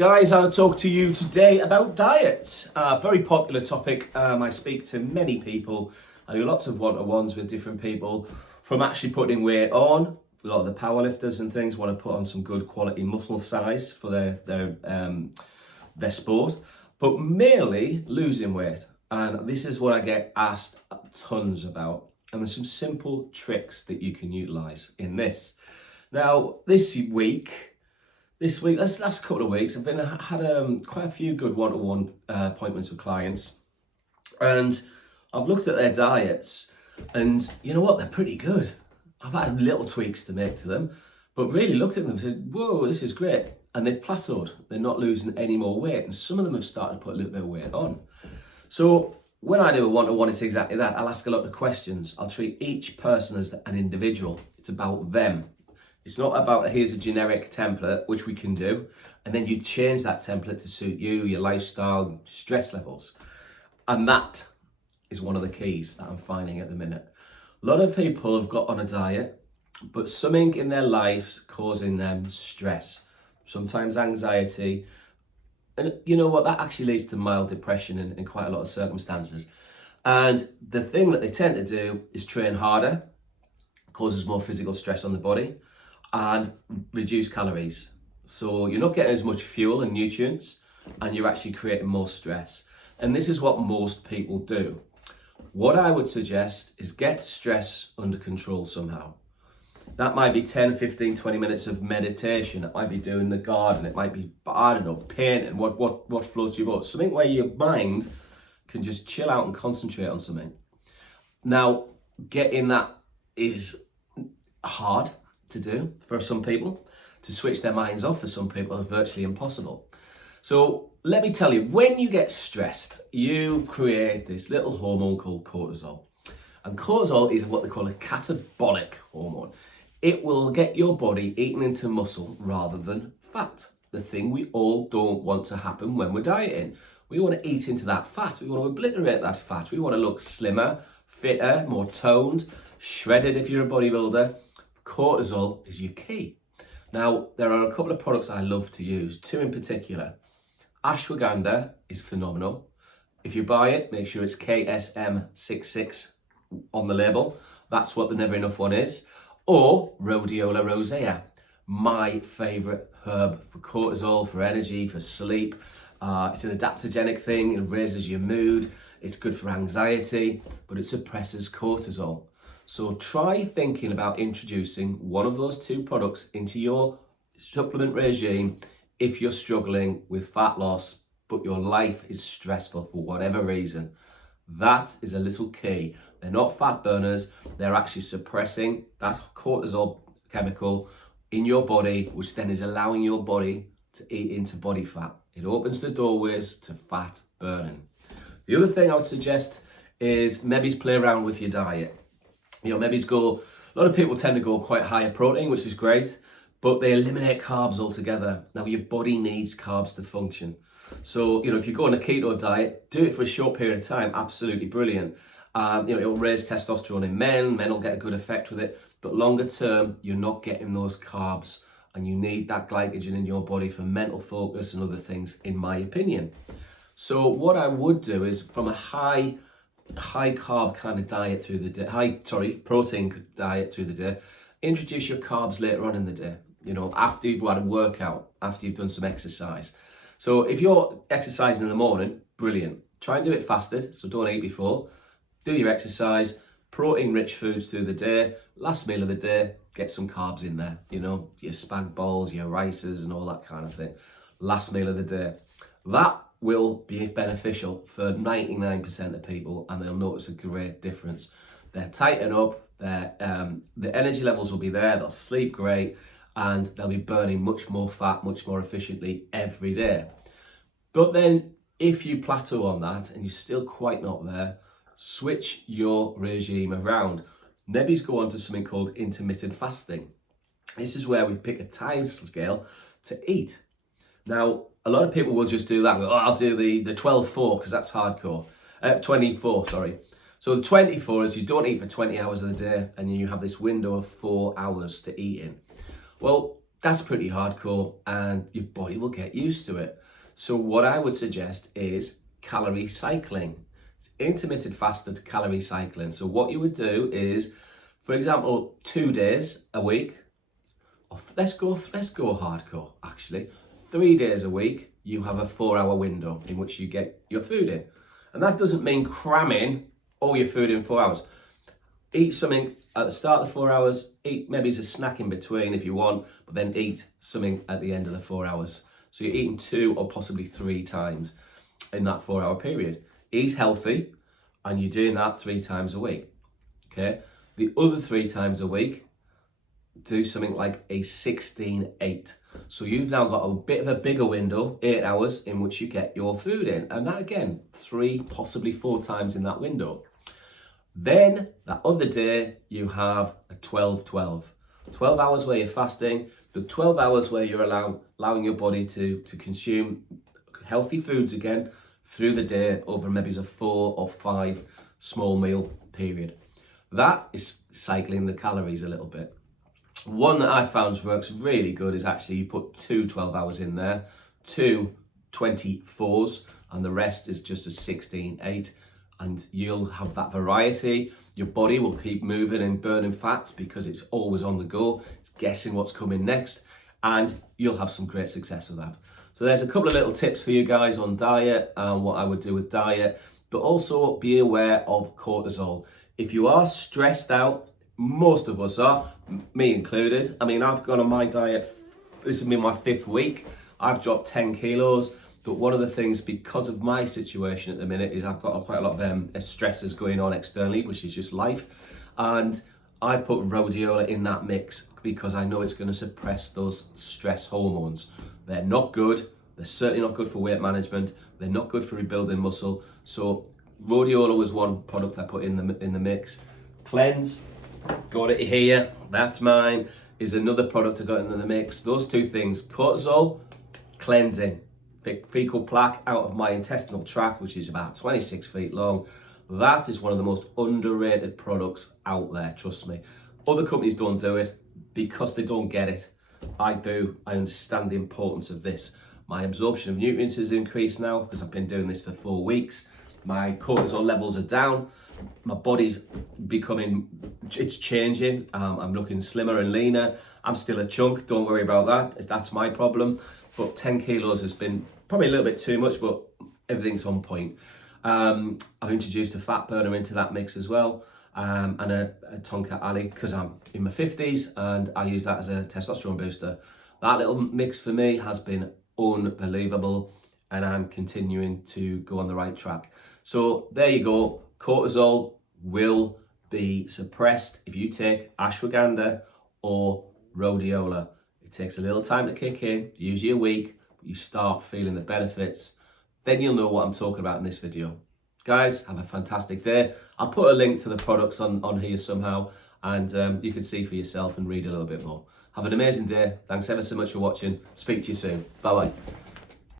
Guys, I'll talk to you today about diets. Very popular topic. I speak to many people. I do lots of one-to-ones with different people, from actually putting weight on. A lot of the powerlifters and things want to put on some good quality muscle size for their sport, but mainly losing weight. And this is what I get asked tons about. And there's some simple tricks that you can utilize in this. Now, this last couple of weeks, I've had quite a few good one-to-one appointments with clients, and I've looked at their diets, and you know what? They're pretty good. I've had little tweaks to make to them, but really looked at them and said, "Whoa, this is great!" And they've plateaued. They're not losing any more weight, and some of them have started to put a little bit of weight on. So when I do a one-to-one, it's exactly that. I'll ask a lot of questions. I'll treat each person as an individual. It's about them. It's not about here's a generic template, which we can do, and then you change that template to suit you, your lifestyle, stress levels. And that is one of the keys that I'm finding at the minute. A lot of people have got on a diet, but something in their lives causing them stress, sometimes anxiety. And you know what? That actually leads to mild depression in quite a lot of circumstances. And the thing that they tend to do is train harder, causes more physical stress on the body, and reduce calories. So you're not getting as much fuel and nutrients, and you're actually creating more stress. And this is what most people do. What I would suggest is get stress under control somehow. That might be 10, 15, 20 minutes of meditation. It might be doing the garden. It might be, I don't know, painting, what floats your boat. Something where your mind can just chill out and concentrate on something. Now, getting that is hard to do for some people. To switch their minds off for some people is virtually impossible. So let me tell you, when you get stressed, you create this little hormone called cortisol. And cortisol is what they call a catabolic hormone. It will get your body eaten into muscle rather than fat. The thing we all don't want to happen when we're dieting. We want to eat into that fat. We want to obliterate that fat. We want to look slimmer, fitter, more toned, shredded if you're a bodybuilder. Cortisol is your key. Now, there are a couple of products I love to use, two in particular. Ashwagandha is phenomenal. If you buy it, make sure it's KSM66 on the label. That's what the NVRENUF one is. Or Rhodiola rosea, my favourite herb for cortisol, for energy, for sleep. It's an adaptogenic thing. It raises your mood. It's good for anxiety, but it suppresses cortisol. So try thinking about introducing one of those two products into your supplement regime if you're struggling with fat loss, but your life is stressful for whatever reason. That is a little key. They're not fat burners. They're actually suppressing that cortisol chemical in your body, which then is allowing your body to eat into body fat. It opens the doorways to fat burning. The other thing I would suggest is maybe play around with your diet. You know, maybe a lot of people tend to go quite higher protein, which is great, but they eliminate carbs altogether. Now, your body needs carbs to function. So, you know, if you go on a keto diet, do it for a short period of time, absolutely brilliant. It'll raise testosterone in men will get a good effect with it, but longer term, you're not getting those carbs, and you need that glycogen in your body for mental focus and other things, in my opinion. So what I would do is, from a high carb kind of diet through the day, protein diet through the day, introduce your carbs later on in the day, you know, after you've had a workout, after you've done some exercise. So if you're exercising in the morning, brilliant. Try and do it fasted, so don't eat before. Do your exercise, protein-rich foods through the day. Last meal of the day, get some carbs in there, you know, your spag balls, your rices and all that kind of thing. Last meal of the day. That will be beneficial for 99% of people, and they'll notice a great difference. They'll tighten up, the energy levels will be there, they'll sleep great, and they'll be burning much more fat, much more efficiently every day. But then, if you plateau on that and you're still quite not there, switch your regime around. Maybe go on to something called intermittent fasting. This is where we pick a time scale to eat. Now, a lot of people will just do that. I'll do the 12-4 because that's hardcore. 24, sorry. So the 24 is you don't eat for 20 hours of the day, and you have this window of 4 hours to eat in. Well, That's pretty hardcore and your body will get used to it. So what I would suggest is calorie cycling. It's intermittent fasted calorie cycling. So what you would do is, for example, 2 days a week, or let's go hardcore actually. 3 days a week, you have a 4-hour window in which you get your food in. And that doesn't mean cramming all your food in 4 hours. Eat something at the start of the 4 hours, eat maybe as a snack in between if you want, but then eat something at the end of the 4 hours. So you're eating 2 or possibly 3 times in that 4-hour period. Eat healthy, and you're doing that 3 times a week, okay? The other 3 times a week, do something like a 16-8. So you've now got a bit of a bigger window, 8 hours, in which you get your food in. And that again, 3, possibly 4 times in that window. Then that other day, you have a 12-12. 12 hours where you're fasting, but 12 hours where you're allowing your body to consume healthy foods again through the day over maybe a 4 or 5 small meal period. That is cycling the calories a little bit. One that I found works really good is actually you put 2 12 hours in there, 2 24s, and the rest is just a 16-8. And you'll have that variety. Your body will keep moving and burning fats because it's always on the go. It's guessing what's coming next, and you'll have some great success with that. So there's a couple of little tips for you guys on diet and what I would do with diet, but also be aware of cortisol. If you are stressed out, most of us are, me included. I mean, I've gone on my diet, this has been my 5th week. I've dropped 10 kilos. But one of the things, because of my situation at the minute, is I've got quite a lot of stresses going on externally, which is just life. And I put rhodiola in that mix because I know it's going to suppress those stress hormones. They're not good. They're certainly not good for weight management. They're not good for rebuilding muscle. So rhodiola was one product I put in the mix. Cleanse, got it here. That's mine. Is another product I got in the mix. Those 2 things: cortisol, cleansing. Fecal plaque out of my intestinal tract, which is about 26 feet long. That is one of the most underrated products out there, trust me. Other companies don't do it because they don't get it. I do. I understand the importance of this. My absorption of nutrients has increased now because I've been doing this for 4 weeks. My cortisol levels are down. My body's it's changing. I'm looking slimmer and leaner. I'm still a chunk, don't worry about that. That's my problem. But 10 kilos has been probably a little bit too much, but everything's on point. I've introduced a fat burner into that mix as well, and a Tonka Ali because I'm in my 50s and I use that as a testosterone booster. That little mix for me has been unbelievable, and I'm continuing to go on the right track. So there you go. Cortisol will be suppressed if you take ashwagandha or rhodiola. It takes a little time to kick in, usually a week, but you start feeling the benefits. Then you'll know what I'm talking about in this video. Guys, have a fantastic day. I'll put a link to the products on here somehow, and you can see for yourself and read a little bit more. Have an amazing day. Thanks ever so much for watching. Speak to you soon. Bye-bye.